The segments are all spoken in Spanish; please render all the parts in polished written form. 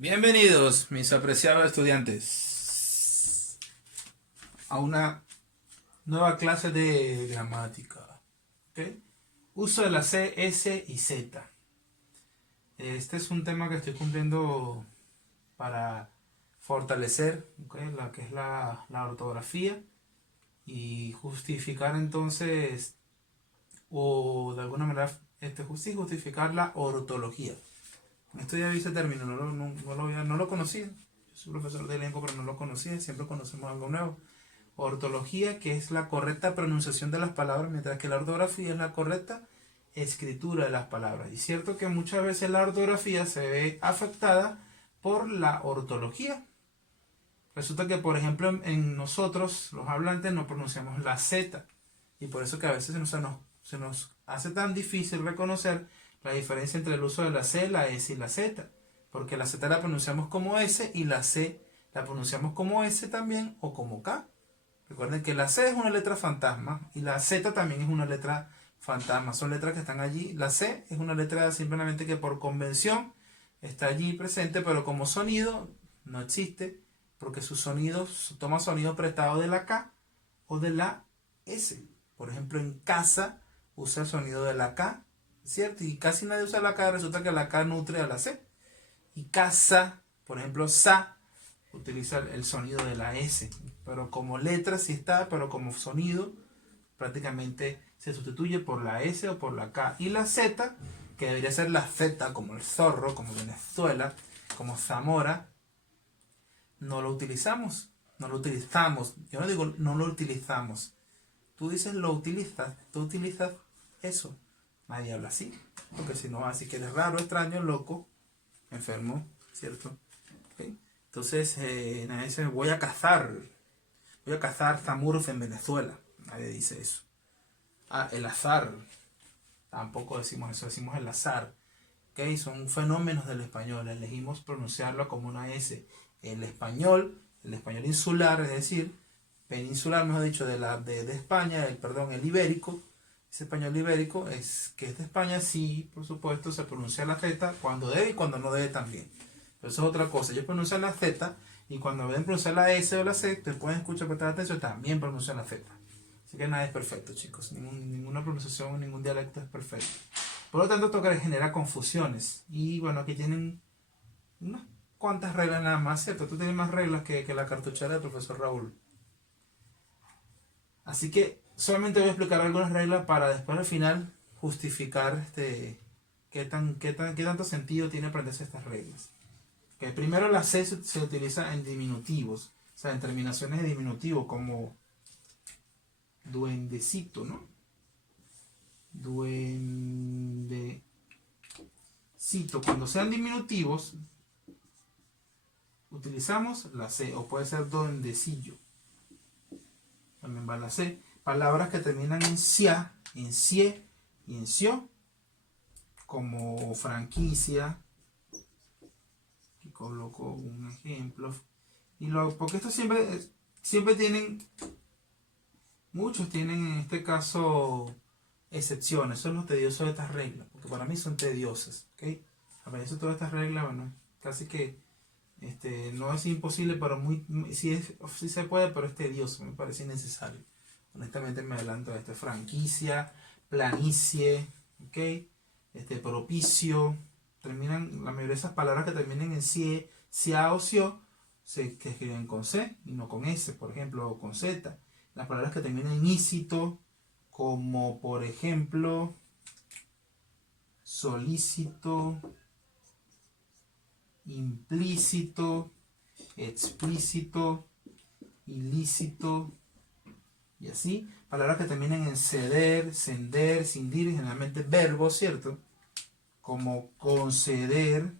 Bienvenidos, mis apreciados estudiantes, a una nueva clase de gramática. ¿Ok? Uso de la C, S y Z. Este es un tema que estoy cumpliendo para fortalecer, ¿okay?, la que es la ortografía y justificar entonces, o de alguna manera, justificar la ortología. Esto ya vi ese término, no lo conocía. Yo soy profesor de lengua, pero no lo conocía. Siempre conocemos algo nuevo. Ortología, que es la correcta pronunciación de las palabras, mientras que la ortografía es la correcta escritura de las palabras. Y es cierto que muchas veces la ortografía se ve afectada por la ortología. Resulta que, por ejemplo, en nosotros, los hablantes, no pronunciamos la Z. Y por eso que a veces se nos hace tan difícil reconocer la diferencia entre el uso de la C, la S y la Z. Porque la Z la pronunciamos como S y la C la pronunciamos como S también o como K. Recuerden que la C es una letra fantasma y la Z también es una letra fantasma. Son letras que están allí. La C es una letra simplemente que por convención está allí presente, pero como sonido no existe, porque su sonido toma sonido prestado de la K o de la S. Por ejemplo, en casa usa el sonido de la K, ¿cierto? Y casi nadie usa la K, resulta que la K nutre a la C. Y casa, por ejemplo, sa, utiliza el sonido de la S. Pero como letra sí está, pero como sonido prácticamente se sustituye por la S o por la K. Y la Z, que debería ser la Z, como el zorro, como Venezuela, como Zamora, no lo utilizamos. No lo utilizamos. Yo no digo no lo utilizamos. Tú dices lo utilizas, tú utilizas eso. Nadie habla así. Porque si no, así que eres raro, extraño, loco, enfermo, ¿cierto? ¿Okay? Entonces, nadie dice voy a cazar zamuros en Venezuela. Nadie dice eso. Ah, el azar. Tampoco decimos eso, decimos el azar. ¿Okay? Son fenómenos del español. Elegimos pronunciarlo como una S. El español insular, es decir, peninsular, mejor dicho, de España, el ibérico, ese español ibérico es que es de España, sí, por supuesto, se pronuncia la Z cuando debe y cuando no debe también. Pero eso es otra cosa. Ellos pronuncian la Z y cuando deben pronunciar la S o la C, te pueden escuchar, prestar atención, también pronuncian la Z. Así que nada es perfecto, chicos. Ninguna pronunciación, ningún dialecto es perfecto. Por lo tanto, esto genera confusiones. Y bueno, aquí tienen unas cuantas reglas nada más, ¿cierto? Tú tienes más reglas que la cartuchera del profesor Raúl. Así que solamente voy a explicar algunas reglas para después al final justificar qué tanto sentido tiene aprenderse estas reglas. Okay, primero la C se utiliza en diminutivos, o sea, en terminaciones de diminutivo, como duendecito, ¿no? Duendecito. Cuando sean diminutivos, utilizamos la C, o puede ser duendecillo. También va la C. Palabras que terminan en cia, en cie y en cio, como franquicia. Aquí coloco un ejemplo. Porque estos siempre tienen, muchos tienen en este caso excepciones. Eso es lo tedioso de estas reglas, porque para mí son tediosas. ¿Okay? Aparece todas estas reglas, bueno, casi que no es imposible, pero sí se puede, pero es tedioso, me parece innecesario. Honestamente me adelanto a franquicia, planicie, ¿okay? Propicio, la mayoría de esas palabras que terminan en cie, cia o cio, que escriben con C y no con S, por ejemplo, o con Z. Las palabras que terminan en ícito, como por ejemplo, solícito, implícito, explícito, ilícito y así. Palabras que terminan en ceder, sender, cindir, generalmente verbos, ¿cierto? Como conceder,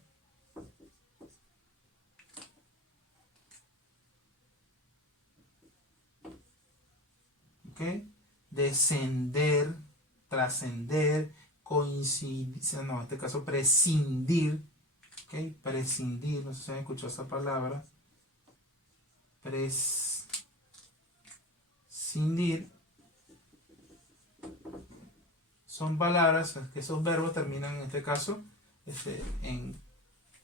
¿ok? Descender, trascender, coincidir, no, en este caso prescindir, ¿ok? Prescindir, no sé si han escuchado esa palabra. Prescindir son palabras que esos verbos terminan en este caso en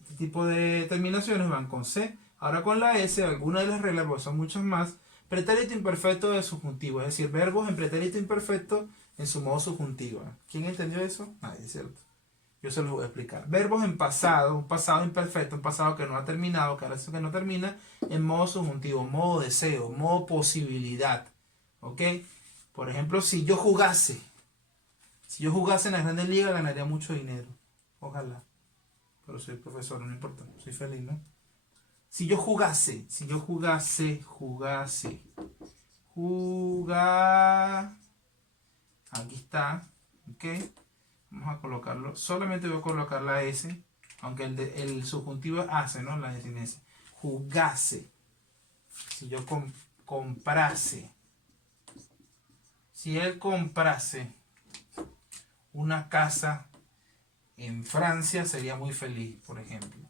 Este tipo de terminaciones van con C. Ahora con la S, algunas de las reglas, porque son muchas más, pretérito imperfecto de subjuntivo, es decir, verbos en pretérito imperfecto en su modo subjuntivo. ¿Quién entendió eso? Nadie, ¿cierto? Yo se los voy a explicar. Verbos en pasado, un pasado imperfecto, un pasado que no ha terminado, que ahora es que no termina, en modo subjuntivo, modo deseo, modo posibilidad. ¿Ok? Por ejemplo, si yo jugase en la Grandes Ligas, ganaría mucho dinero. Ojalá. Pero soy profesor, no importa, soy feliz, ¿no? Aquí está, ¿ok? Vamos a colocarlo, solamente voy a colocar la S, aunque el subjuntivo es hace, ¿no? La S sin S. Jugase. Si yo comprase. Si él comprase una casa en Francia, sería muy feliz, por ejemplo.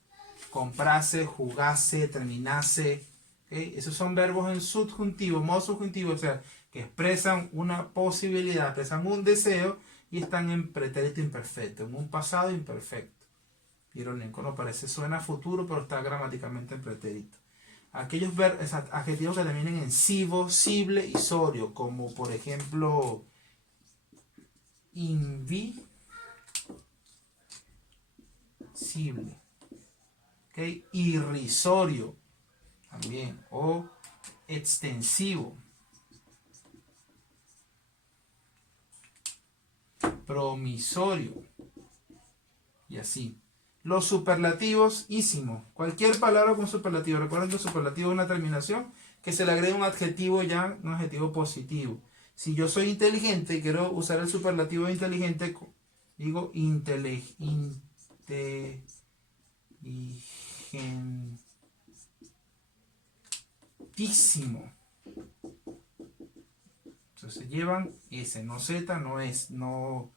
Comprase, jugase, terminase. ¿Okay? Esos son verbos en subjuntivo, modo subjuntivo, o sea, que expresan una posibilidad, expresan un deseo y están en pretérito imperfecto, en un pasado imperfecto. Irónico, no parece, suena futuro, pero está gramaticalmente en pretérito. Aquellos adjetivos que terminen en sivo, sible y sorio, como por ejemplo invisible, ¿okay? Irrisorio también, o extensivo, promisorio y así. Los superlativos, ísimo. Cualquier palabra con superlativo. Recuerden que el superlativo es una terminación que se le agrega un adjetivo ya, un adjetivo positivo. Si yo soy inteligente y quiero usar el superlativo de inteligente, digo inteligentísimo. Entonces llevan S, no Z, no es, no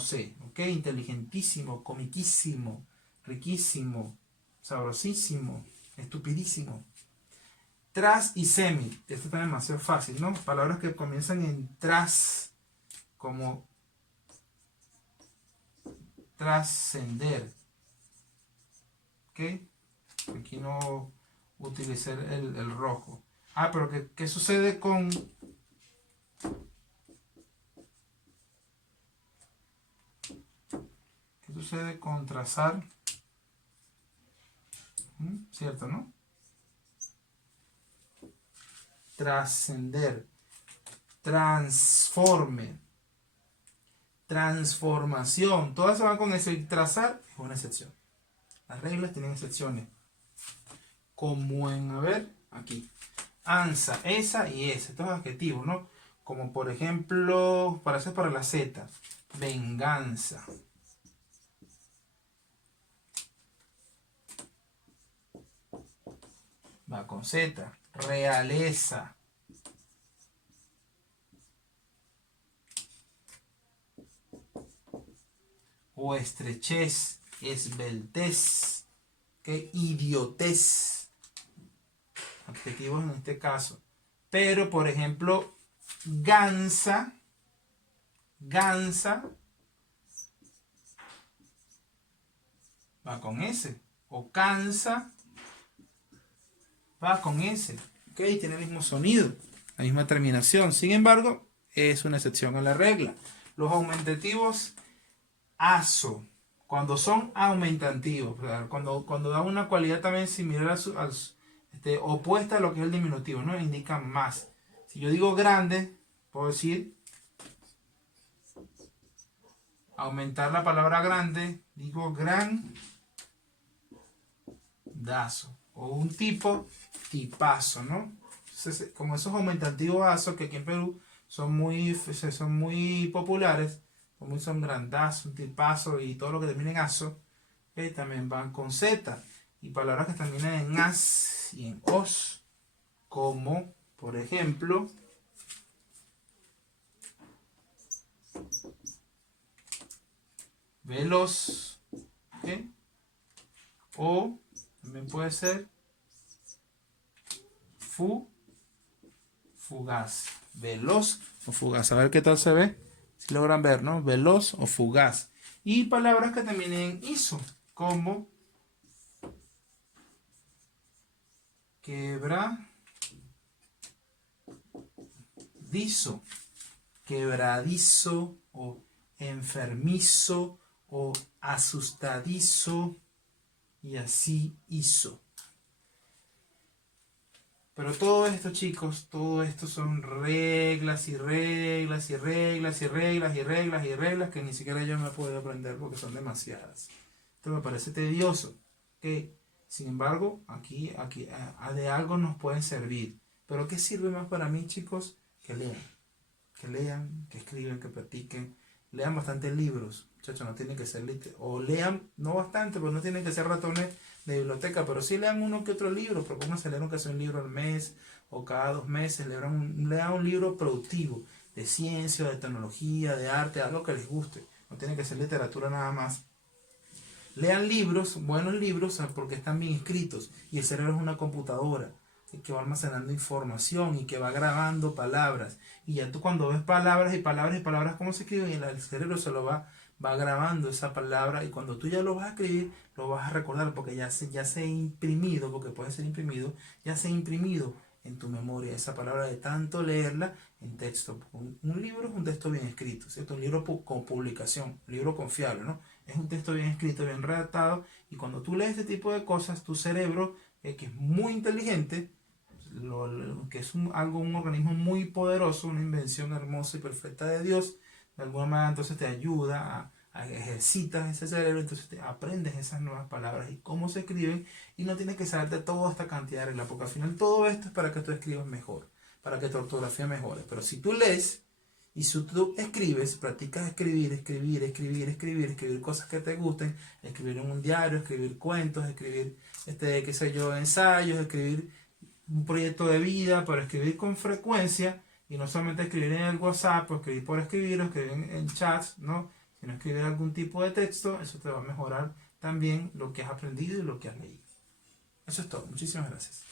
sé, ¿ok? Inteligentísimo, comiquísimo, riquísimo, sabrosísimo, estupidísimo. Tras y semi, esto también es demasiado fácil, ¿no? Palabras que comienzan en tras, como trascender, ¿ok? Aquí no utilicé el rojo. Ah, pero ¿qué sucede con... ¿Qué sucede con trazar? ¿Cierto, no? Trascender, transforme, transformación, todas se van con ese. Trazar es una excepción. Las reglas tienen excepciones. Como en, a ver, aquí. Ansa, esa y esa. Estos adjetivos, ¿no? Como por ejemplo, para la Z. Venganza. Va con Z. Realeza. O estrechez, esbeltez, ¿okay? Idiotez. Adjetivos en este caso. Pero, por ejemplo, gansa va con S. O cansa va con S. ¿Ok? Tiene el mismo sonido, la misma terminación. Sin embargo, es una excepción a la regla. Los aumentativos aso, cuando son aumentativos, cuando dan una cualidad también similar opuesta a lo que es el diminutivo, ¿no? Indican más. Si yo digo grande, puedo decir aumentar la palabra grande, digo grandazo. O un tipo, tipazo, ¿no? Entonces, como esos aumentativos aso que aquí en Perú son muy populares, como son grandazo, un tipazo y todo lo que termina en aso, también van con Z. Y palabras que terminan en as y en os, como por ejemplo veloz, ¿okay? O también puede ser fugaz, veloz o fugaz. A ver qué tal se ve, si logran ver, ¿no? Veloz o fugaz. Y palabras que terminen en iso, como Quebradizo. Quebradizo o enfermizo o asustadizo y así hizo. Pero todo esto, chicos, todo esto son reglas y reglas y reglas y reglas y reglas y reglas que ni siquiera yo me he podido aprender porque son demasiadas. Esto me parece tedioso. ¿Okay? Sin embargo, aquí de algo nos pueden servir. Pero ¿qué sirve más para mí, chicos? Que lean, que escriban, que practiquen. Lean bastantes libros. Muchachos, no tienen que ser o lean, no bastante, pero no tienen que ser ratones de biblioteca, pero sí lean uno que otro libro. Propónganse leer un libro al mes o cada 2 meses. Lean un libro productivo de ciencia, de tecnología, de arte, algo que les guste. No tiene que ser literatura nada más. Lean libros, buenos libros, porque están bien escritos y el cerebro es una computadora que va almacenando información y que va grabando palabras. Y ya tú cuando ves palabras y palabras y palabras cómo se escriben, el cerebro se lo va grabando esa palabra, y cuando tú ya lo vas a escribir, lo vas a recordar porque ya se ha imprimido, porque puede ser imprimido, ya se ha imprimido en tu memoria esa palabra de tanto leerla en texto. Un libro es un texto bien escrito, ¿cierto? Un libro con publicación, un libro confiable, ¿no? Es un texto bien escrito, bien redactado, y cuando tú lees este tipo de cosas, tu cerebro, que es muy inteligente, que es un organismo muy poderoso, una invención hermosa y perfecta de Dios, de alguna manera entonces te ayuda a ejercitas ese cerebro, entonces te aprendes esas nuevas palabras y cómo se escriben, y no tienes que saberte toda esta cantidad de reglas, porque al final todo esto es para que tú escribas mejor, para que tu ortografía mejore. Pero si tú lees y si tú escribes, practicas escribir cosas que te gusten, escribir en un diario, escribir cuentos, escribir, qué sé yo, ensayos, escribir un proyecto de vida, para escribir con frecuencia, y no solamente escribir en el WhatsApp, o escribir por escribir, o escribir en chats, ¿no? Sino escribir algún tipo de texto. Eso te va a mejorar también lo que has aprendido y lo que has leído. Eso es todo. Muchísimas gracias.